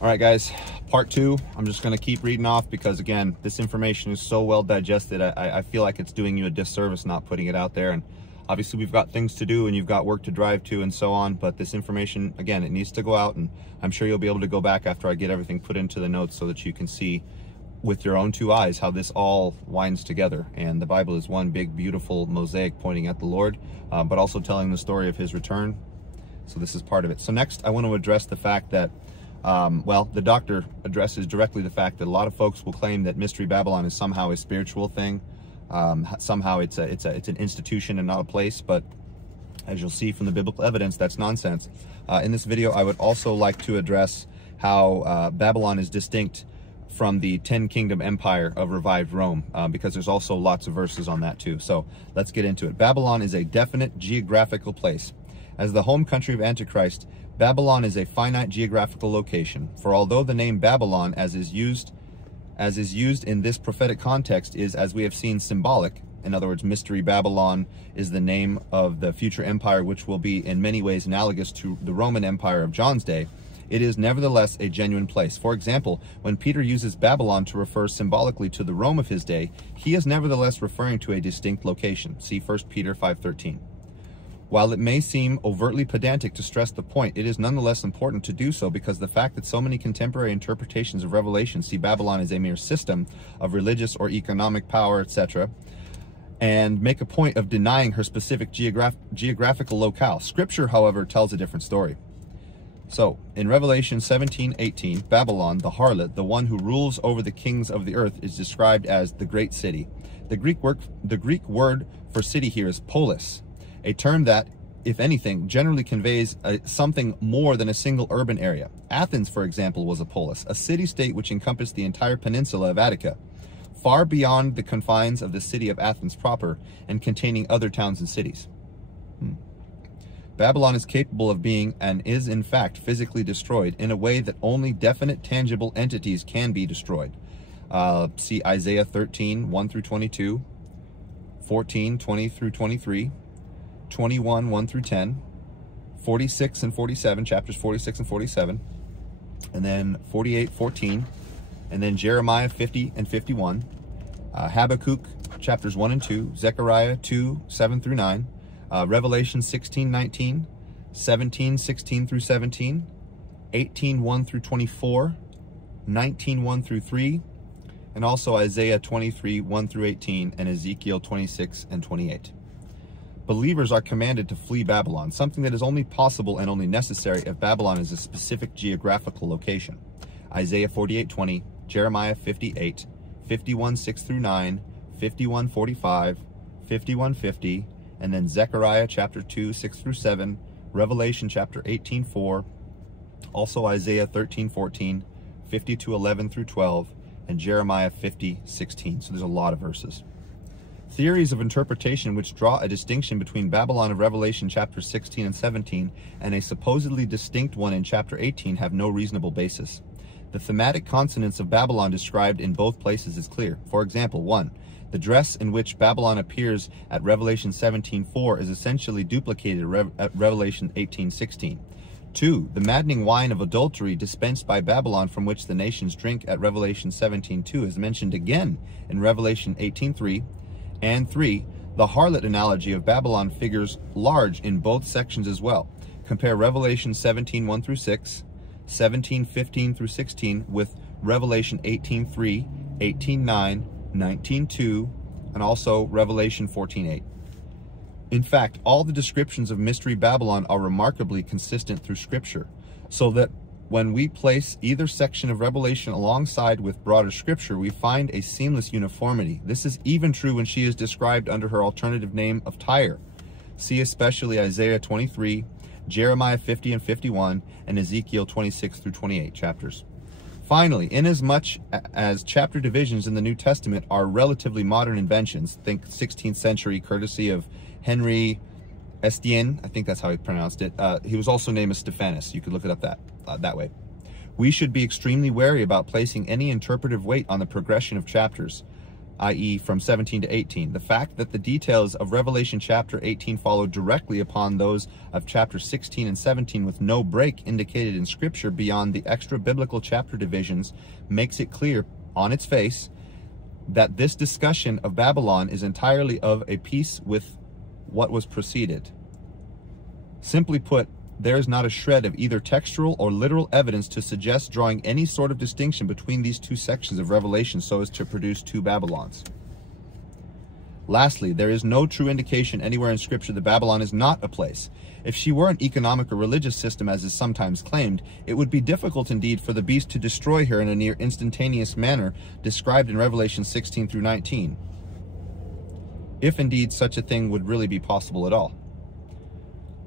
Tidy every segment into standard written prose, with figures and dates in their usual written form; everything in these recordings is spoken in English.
All right, guys, part two. I'm just going to keep reading off because, again, this information is so well digested. I feel like it's doing you a disservice not putting it out there. And obviously, we've got things to do and you've got work to drive to and so on. But this information, again, it needs to go out. And I'm sure you'll be able to go back after I get everything put into the notes so that you can see with your own two eyes how this all winds together. And the Bible is one big, beautiful mosaic pointing at the Lord, but also telling the story of his return. So this is part of it. So next, I want to address the fact that well, the doctor addresses directly the fact that a lot of folks will claim that Mystery Babylon is somehow a spiritual thing. Somehow it's an institution and not a place, but as you'll see from the biblical evidence, that's nonsense. In this video, I would also like to address how Babylon is distinct from the 10 Kingdom Empire of revived Rome, because there's also lots of verses on that too. So let's get into it. Babylon is a definite geographical place. As the home country of Antichrist, Babylon is a finite geographical location, for although the name Babylon, as is used in this prophetic context, is, as we have seen, symbolic. In other words, Mystery Babylon is the name of the future empire, which will be in many ways analogous to the Roman Empire of John's day. It is nevertheless a genuine place. For example, when Peter uses Babylon to refer symbolically to the Rome of his day, he is nevertheless referring to a distinct location. See 1 Peter 5:13. While it may seem overtly pedantic to stress the point, it is nonetheless important to do so because the fact that so many contemporary interpretations of Revelation see Babylon as a mere system of religious or economic power, etc., and make a point of denying her specific geographical locale. Scripture, however, tells a different story. So, in Revelation 17:18, Babylon, the harlot, the one who rules over the kings of the earth, is described as the great city. The Greek word for city here is polis, a term that, if anything, generally conveys something more than a single urban area. Athens, for example, was a polis, a city-state which encompassed the entire peninsula of Attica, far beyond the confines of the city of Athens proper, and containing other towns and cities. Babylon is capable of being, and is in fact, physically destroyed in a way that only definite, tangible entities can be destroyed. See Isaiah 13, 1 through 22, 14, 20 through 23, 21, 1 through 10, 46 and 47, chapters 46 and 47, and then 48, 14, and then Jeremiah 50 and 51, Habakkuk chapters 1 and 2, Zechariah 2, 7 through 9, Revelation 16, 19, 17, 16 through 17, 18, 1 through 24, 19, 1 through 3, and also Isaiah 23, 1 through 18, and Ezekiel 26 and 28. Believers are commanded to flee Babylon, something that is only possible and only necessary if Babylon is a specific geographical location. Isaiah 48:20, Jeremiah 58, 51, 6 through 9, 51, 45, 51, 50, and then Zechariah chapter 2, 6 through 7, Revelation chapter 18, 4, also Isaiah 13, 14, 52, 11 through 12, and Jeremiah 50, 16. So there's a lot of verses. Theories of interpretation which draw a distinction between Babylon of Revelation chapter 16 and 17 and a supposedly distinct one in chapter 18 have no reasonable basis. The thematic consonance of Babylon described in both places is clear. For example, 1. The dress in which Babylon appears at Revelation 17:4 is essentially duplicated at Revelation 18:16. 2. The maddening wine of adultery dispensed by Babylon from which the nations drink at Revelation 17:2 is mentioned again in Revelation 18:3. And 3, the harlot analogy of Babylon figures large in both sections as well. Compare Revelation 17, 1 through 6, 17, 15 through 16 with Revelation 18:3, 18:9, 19:2, and also Revelation 14:8. In fact, all the descriptions of Mystery Babylon are remarkably consistent through Scripture, so that when we place either section of Revelation alongside with broader Scripture, we find a seamless uniformity. This is even true when she is described under her alternative name of Tyre. See especially Isaiah 23, Jeremiah 50 and 51, and Ezekiel 26 through 28 chapters. Finally, inasmuch as chapter divisions in the New Testament are relatively modern inventions, think 16th century courtesy of Henry Estienne, I think that's how he pronounced it. He was also named as Stephanus. You could look it up that way. We should be extremely wary about placing any interpretive weight on the progression of chapters. i.e. from 17 to 18. The fact that the details of Revelation chapter 18 follow directly upon those of chapter 16 and 17 with no break indicated in Scripture beyond the extra-biblical chapter divisions makes it clear on its face that this discussion of Babylon is entirely of a piece with what was preceded. Simply put, there is not a shred of either textual or literal evidence to suggest drawing any sort of distinction between these two sections of Revelation so as to produce two Babylons. Lastly, there is no true indication anywhere in Scripture that Babylon is not a place. If she were an economic or religious system, as is sometimes claimed, it would be difficult indeed for the beast to destroy her in a near instantaneous manner described in Revelation 16 through 19. If indeed such a thing would really be possible at all.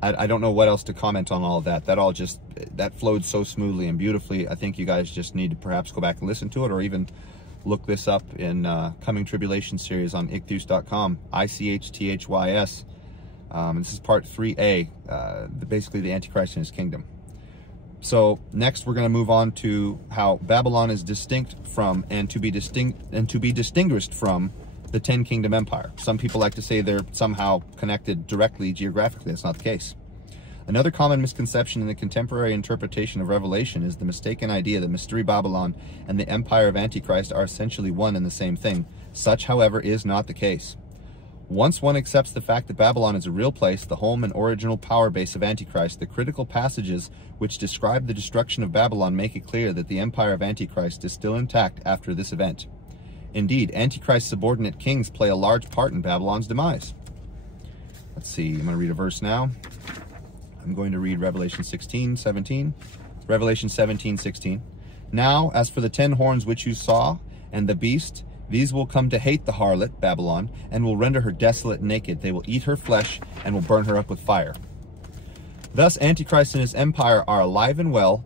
I don't know what else to comment on all of that. That flowed so smoothly and beautifully. I think you guys just need to perhaps go back and listen to it, or even look this up in Coming Tribulation series on ichthys.com, ICHTHYS. And this is part 3A, basically the Antichrist and his kingdom. So next we're going to move on to how Babylon is distinct from and to be distinguished from the 10 Kingdom Empire. Some people like to say they're somehow connected directly geographically. That's not the case. Another common misconception in the contemporary interpretation of Revelation is the mistaken idea that Mystery Babylon and the Empire of Antichrist are essentially one and the same thing. Such, however, is not the case. Once one accepts the fact that Babylon is a real place, the home and original power base of Antichrist, the critical passages which describe the destruction of Babylon make it clear that the Empire of Antichrist is still intact after this event. Indeed, Antichrist's subordinate kings play a large part in Babylon's demise. Let's see, I'm going to read a verse now. I'm going to read Revelation 16:17. Revelation 17:16. Now, as for the 10 horns which you saw, and the beast, these will come to hate the harlot, Babylon, and will render her desolate and naked. They will eat her flesh, and will burn her up with fire. Thus, Antichrist and his empire are alive and well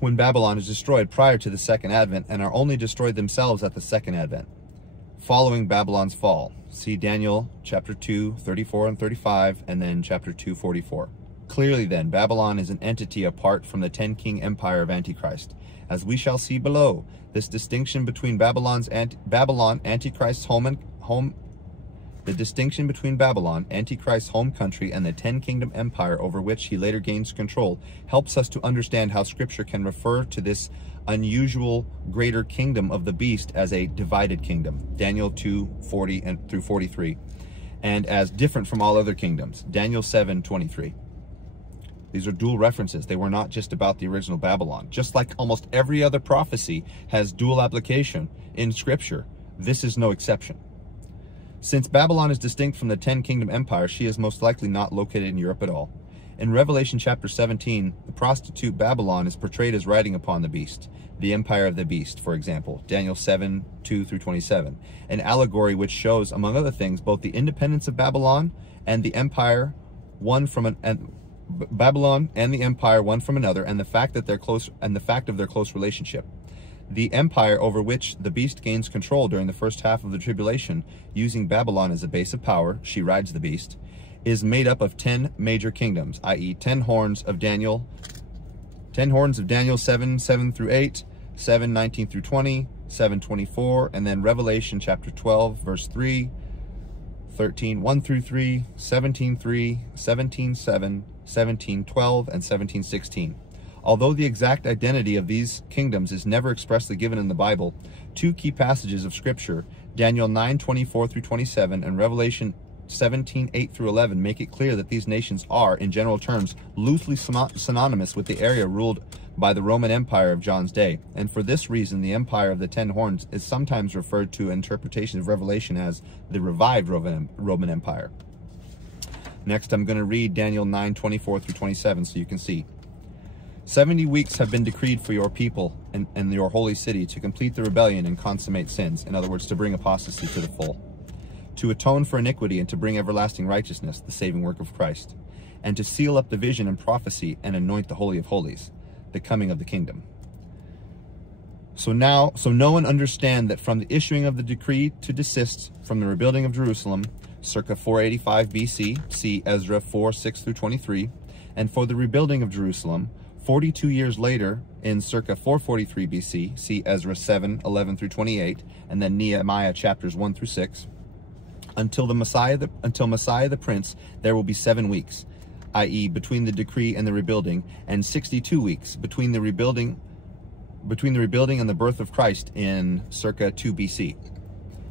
when Babylon is destroyed prior to the second advent, and are only destroyed themselves at the second advent, following Babylon's fall. See Daniel chapter 2, 34 and 35, and then chapter 2, 44. Clearly then, Babylon is an entity apart from the 10-king empire of Antichrist. As we shall see below, this distinction between Babylon, Antichrist's the distinction between Babylon, Antichrist's home country, and the 10-kingdom empire over which he later gains control helps us to understand how Scripture can refer to this unusual greater kingdom of the beast as a divided kingdom, Daniel 2:40 and through 43, and as different from all other kingdoms, Daniel 7:23. These are dual references. They were not just about the original Babylon. Just like almost every other prophecy has dual application in Scripture, this is no exception. Since Babylon is distinct from the 10-kingdom empire, she is most likely not located in Europe at all. In Revelation chapter 17, the prostitute Babylon is portrayed as riding upon the beast, the empire of the beast, for example, Daniel 7:2 through 27, an allegory which shows, among other things, both the independence of Babylon and the empire one from Babylon and the empire one from another, and the fact of their close relationship. The empire over which the beast gains control during the first half of the tribulation, using Babylon as a base of power, she rides the beast, is made up of 10 major kingdoms, i.e. 10 horns of Daniel 7:7 through 8, 7:19 through 20, 7:24, and then Revelation chapter 12, verse 3, 13, 1 through 3, 17:3, 17:7, 17:12, and 17:16. Although the exact identity of these kingdoms is never expressly given in the Bible, two key passages of Scripture, Daniel 9:24 through 27 and Revelation 17:8 through 11, make it clear that these nations are, in general terms, loosely synonymous with the area ruled by the Roman Empire of John's day, and for this reason the empire of the 10 horns is sometimes referred to in interpretations of Revelation as the revived Roman Empire. Next, I'm going to read Daniel 9:24 through 27 so you can see. 70 weeks have been decreed for your people and your holy city to complete the rebellion and consummate sins, in other words, to bring apostasy to the full, to atone for iniquity and to bring everlasting righteousness, the saving work of Christ, and to seal up the vision and prophecy and anoint the Holy of Holies, the coming of the kingdom. So know and understand that from the issuing of the decree to desist from the rebuilding of Jerusalem, circa 485 BC, see Ezra 4:6 through 23, and for the rebuilding of Jerusalem, 42 years later, in circa 443 BC, see Ezra 7, 11 through 28, and then Nehemiah chapters 1 through 6, until Messiah the Prince, there will be 7 weeks, i.e. between the decree and the rebuilding, and 62 weeks between the rebuilding and the birth of Christ in circa 2 BC.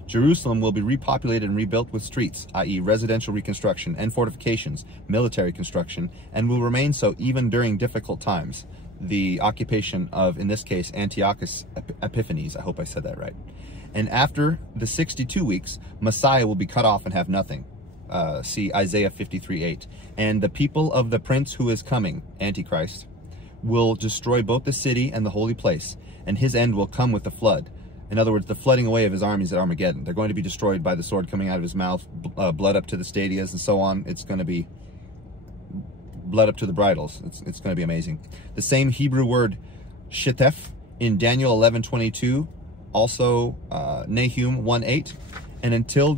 Jerusalem will be repopulated and rebuilt with streets, i.e. residential reconstruction, and fortifications, military construction, and will remain so even during difficult times. The occupation of, in this case, Antiochus Epiphanes. I hope I said that right. And after the 62 weeks, Messiah will be cut off and have nothing. See Isaiah 53:8. And the people of the prince who is coming, Antichrist, will destroy both the city and the holy place, and his end will come with the flood. In other words, the flooding away of his armies at Armageddon. They're going to be destroyed by the sword coming out of his mouth, blood up to the stadias and so on. It's going to be blood up to the bridles. It's going to be amazing. The same Hebrew word shittef in Daniel 11:22, also Nahum 1:8. And until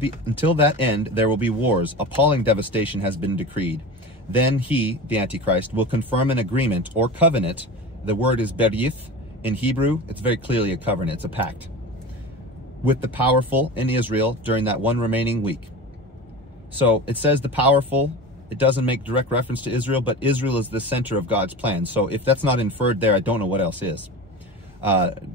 that end, there will be wars. Appalling devastation has been decreed. Then he, the Antichrist, will confirm an agreement or covenant. The word is berith in Hebrew. It's very clearly a covenant. It's a pact with the powerful in Israel during that one remaining week. So it says the powerful. It doesn't make direct reference to Israel, but Israel is the center of God's plan. So if that's not inferred there, I don't know what else is.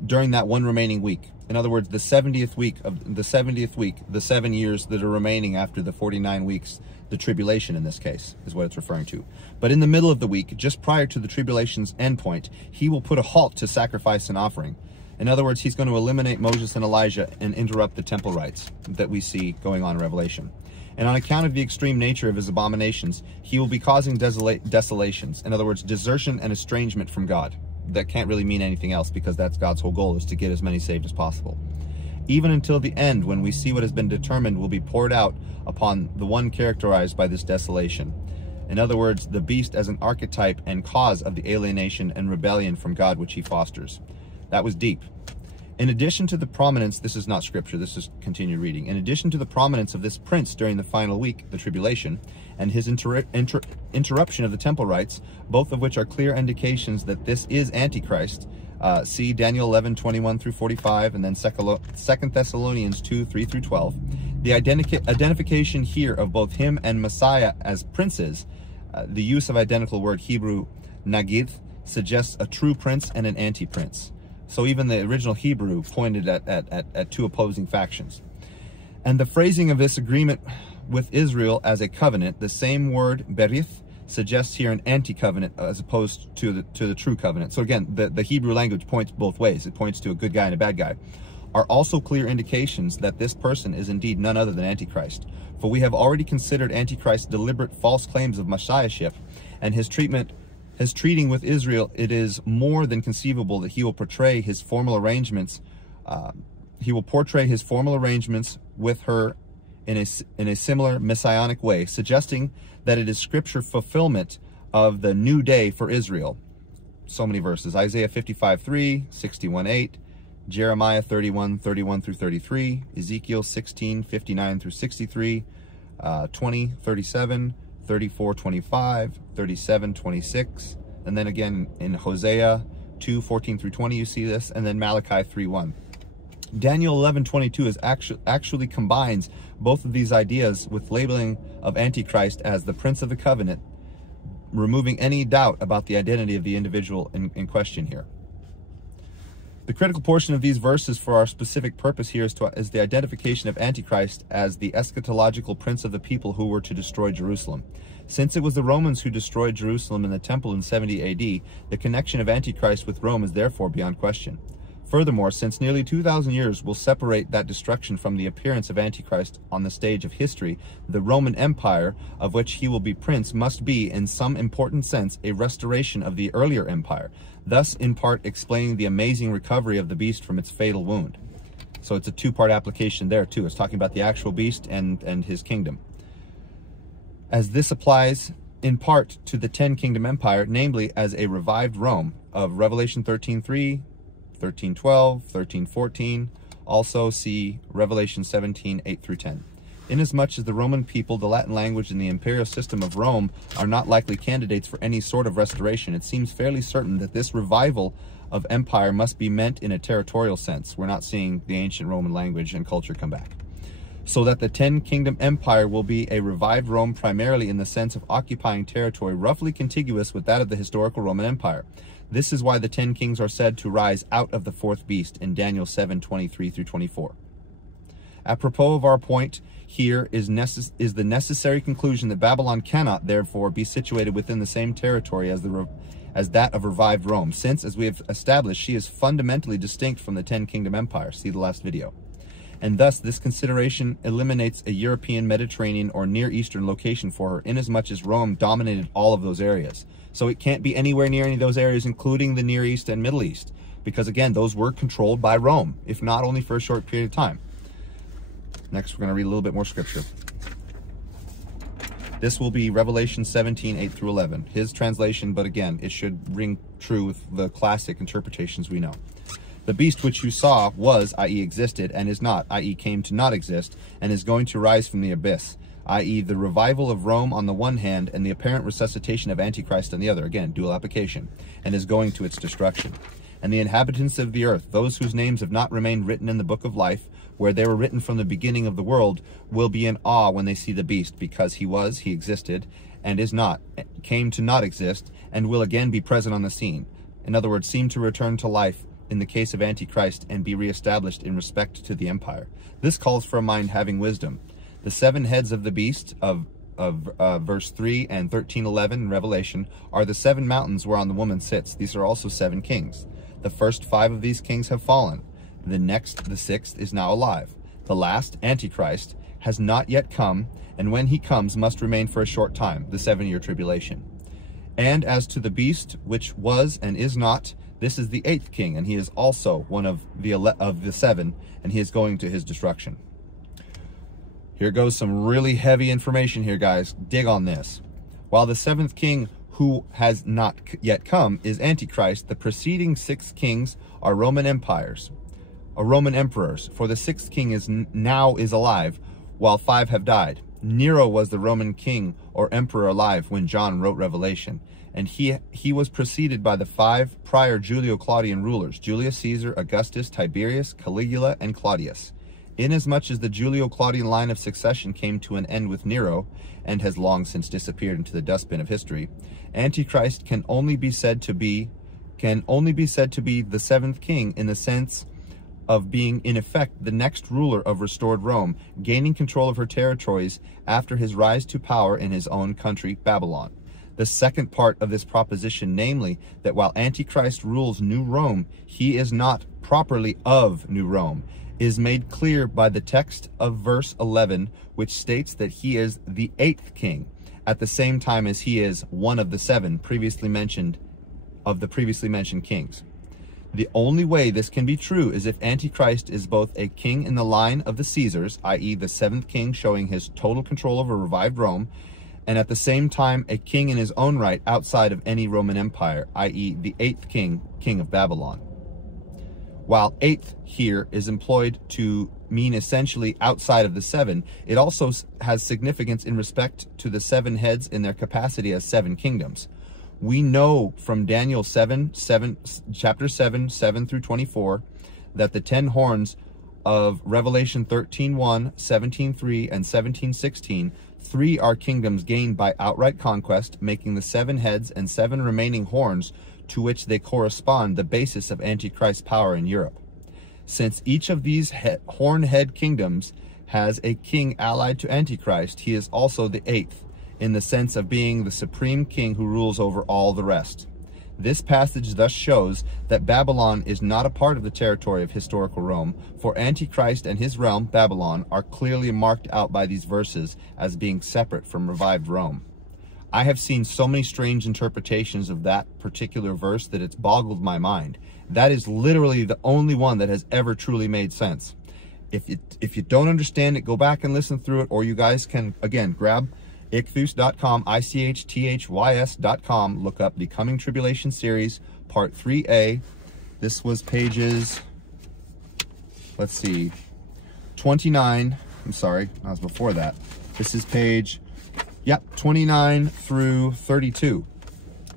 During that one remaining week. In other words, the 70th week, the 7 years that are remaining after the 49 weeks, the tribulation in this case is what it's referring to. But in the middle of the week, just prior to the tribulation's endpoint, he will put a halt to sacrifice and offering. In other words, he's going to eliminate Moses and Elijah and interrupt the temple rites that we see going on in Revelation. And on account of the extreme nature of his abominations, he will be causing desolations. In other words, desertion and estrangement from God. That can't really mean anything else, because that's God's whole goal, is to get as many saved as possible. Even until the end, when we see what has been determined will be poured out upon the one characterized by this desolation. In other words, the beast as an archetype and cause of the alienation and rebellion from God which he fosters. That was deep. In addition to the prominence, this is not scripture, this is continued reading. In addition to the prominence of this prince during the final week, the tribulation, and his interruption of the temple rites, both of which are clear indications that this is Antichrist, see Daniel 11:21 through 45, and then 2 Thessalonians 2:3 through 12. The identification here of both him and Messiah as princes, the use of identical word Hebrew nagid, suggests a true prince and an anti-prince. So even the original Hebrew pointed at two opposing factions. And the phrasing of this agreement with Israel as a covenant, the same word berith, suggests here an anti-covenant as opposed to the true covenant. So again, the Hebrew language points both ways. It points to a good guy and a bad guy. Are also clear indications that this person is indeed none other than Antichrist. For we have already considered Antichrist's deliberate false claims of messiahship and his treating with Israel. It is more than conceivable that he will portray his formal arrangements. With her in a similar messianic way, suggesting that it is scripture fulfillment of the new day for Israel. So many verses: Isaiah 55:3, 61:8, Jeremiah 31:31 through 33, Ezekiel 16:59 through 63, 20:37. 34:25, 37:26, and then again in Hosea 2:14 through 20 you see this, and then Malachi 3:1. Daniel 11:22 is actually combines both of these ideas with labeling of Antichrist as the Prince of the Covenant, removing any doubt about the identity of the individual in question here. The critical portion of these verses for our specific purpose here is the identification of Antichrist as the eschatological prince of the people who were to destroy Jerusalem. Since it was the Romans who destroyed Jerusalem and the temple in 70 AD, the connection of Antichrist with Rome is therefore beyond question. Furthermore, since nearly 2,000 years will separate that destruction from the appearance of Antichrist on the stage of history, the Roman Empire, of which he will be prince, must be, in some important sense, a restoration of the earlier empire, thus in part explaining the amazing recovery of the beast from its fatal wound. So it's a two-part application there too. It's talking about the actual beast and his kingdom. As this applies in part to the 10-kingdom empire, namely as a revived Rome of Revelation 13:3, 13:12, 13:14. Also see Revelation 17:8 through 10. Inasmuch as the Roman people, the Latin language, and the imperial system of Rome are not likely candidates for any sort of restoration, it seems fairly certain that this revival of empire must be meant in a territorial sense. We're not seeing the ancient Roman language and culture come back. So that the 10-kingdom empire will be a revived Rome primarily in the sense of occupying territory roughly contiguous with that of the historical Roman Empire. This is why the 10 kings are said to rise out of the fourth beast in Daniel 7:23-24. Apropos of our point here is the necessary conclusion that Babylon cannot, therefore, be situated within the same territory as that of revived Rome, since, as we have established, she is fundamentally distinct from the 10-kingdom empire. See the last video. And thus, this consideration eliminates a European, Mediterranean, or Near Eastern location for her, inasmuch as Rome dominated all of those areas. So it can't be anywhere near any of those areas, including the Near East and Middle East, because, again, those were controlled by Rome, if not only for a short period of time. Next, we're going to read a little bit more scripture. This will be Revelation 17:8-11. His translation, but again, it should ring true with the classic interpretations we know. The beast which you saw was, i.e. existed, and is not, i.e. came to not exist, and is going to rise from the abyss, i.e. the revival of Rome on the one hand, and the apparent resuscitation of Antichrist on the other, again, dual application, and is going to its destruction. And the inhabitants of the earth, those whose names have not remained written in the book of life, where they were written from the beginning of the world, will be in awe when they see the beast, because he existed, and is not, came to not exist, and will again be present on the scene. In other words, seem to return to life in the case of Antichrist and be reestablished in respect to the empire. This calls for a mind having wisdom. The 7 heads of the beast of verse 3 and 13:11 in Revelation are the 7 mountains whereon the woman sits. These are also 7 kings. The first 5 of these kings have fallen. The 6th, is now alive. The last, Antichrist, has not yet come, and when he comes must remain for a short time, the 7-year tribulation. And as to the beast, which was and is not, this is the 8th king, and he is also one of the 7, and he is going to his destruction. Here goes some really heavy information here, guys. Dig on this. While the 7th king, who has not yet come, is Antichrist, the preceding 6 kings are Roman emperors. For the 6th king is alive, while 5 have died. Nero was the Roman king or emperor alive when John wrote Revelation, and he was preceded by the 5 prior Julio-Claudian rulers: Julius Caesar, Augustus, Tiberius, Caligula, and Claudius. Inasmuch as the Julio-Claudian line of succession came to an end with Nero, and has long since disappeared into the dustbin of history, Antichrist can only be said to be the 7th king in the sense of being, in effect, the next ruler of restored Rome, gaining control of her territories after his rise to power in his own country, Babylon. The second part of this proposition, namely, that while Antichrist rules New Rome, he is not properly of New Rome, is made clear by the text of verse 11, which states that he is the 8th king, at the same time as he is one of the 7 previously mentioned kings. The only way this can be true is if Antichrist is both a king in the line of the Caesars, i.e. the 7th king showing his total control over revived Rome, and at the same time a king in his own right outside of any Roman Empire, i.e. the 8th king, king of Babylon. While 8th here is employed to mean essentially outside of the 7, it also has significance in respect to the 7 heads in their capacity as 7 kingdoms. We know from Daniel chapter 7:7-24, that the 10 horns of Revelation 13:1, 17:3, and 17:16, 3 are kingdoms gained by outright conquest, making the 7 heads and 7 remaining horns, to which they correspond, the basis of Antichrist's power in Europe. Since each of these horn head kingdoms has a king allied to Antichrist, he is also the 8th, in the sense of being the supreme king who rules over all the rest. This passage thus shows that Babylon is not a part of the territory of historical Rome, for Antichrist and his realm, Babylon, are clearly marked out by these verses as being separate from revived Rome. I have seen so many strange interpretations of that particular verse that it's boggled my mind. That is literally the only one that has ever truly made sense. If you don't understand it, go back and listen through it, or you guys can, again, grab ichthus.com, ICHTHYS.com, look up the Coming Tribulation series, part 3A. This was pages, let's see, 29 I'm sorry, that was before that. This is page, yep, 29 through 32.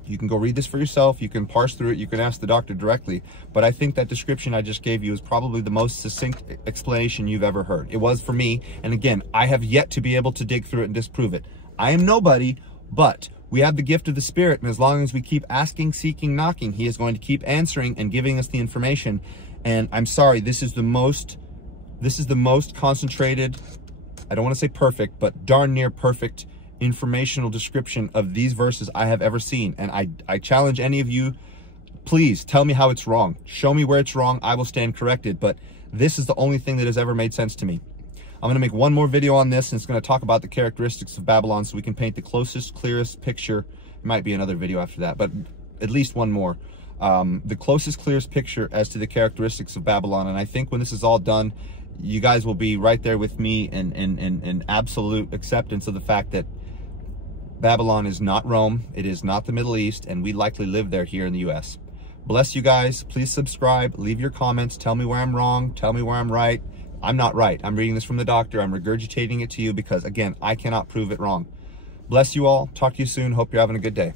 You can go read this for yourself. You can parse through it. You can ask the doctor directly. But I think that description I just gave you is probably the most succinct explanation you've ever heard. It was for me. And again, I have yet to be able to dig through it and disprove it. I am nobody, but we have the gift of the Spirit. And as long as we keep asking, seeking, knocking, he is going to keep answering and giving us the information. And I'm sorry, this is the most concentrated, I don't want to say perfect, but darn near perfect informational description of these verses I have ever seen. And I challenge any of you, please tell me how it's wrong. Show me where it's wrong. I will stand corrected. But this is the only thing that has ever made sense to me. I'm going to make one more video on this, and it's going to talk about the characteristics of Babylon so we can paint the closest, clearest picture. It might be another video after that, but at least one more. The closest, clearest picture as to the characteristics of Babylon. And I think when this is all done, you guys will be right there with me in absolute acceptance of the fact that Babylon is not Rome, it is not the Middle East, and we likely live there here in the U.S. Bless you guys. Please subscribe, leave your comments, tell me where I'm wrong, tell me where I'm right. I'm not right. I'm reading this from the doctor. I'm regurgitating it to you because, again, I cannot prove it wrong. Bless you all. Talk to you soon. Hope you're having a good day.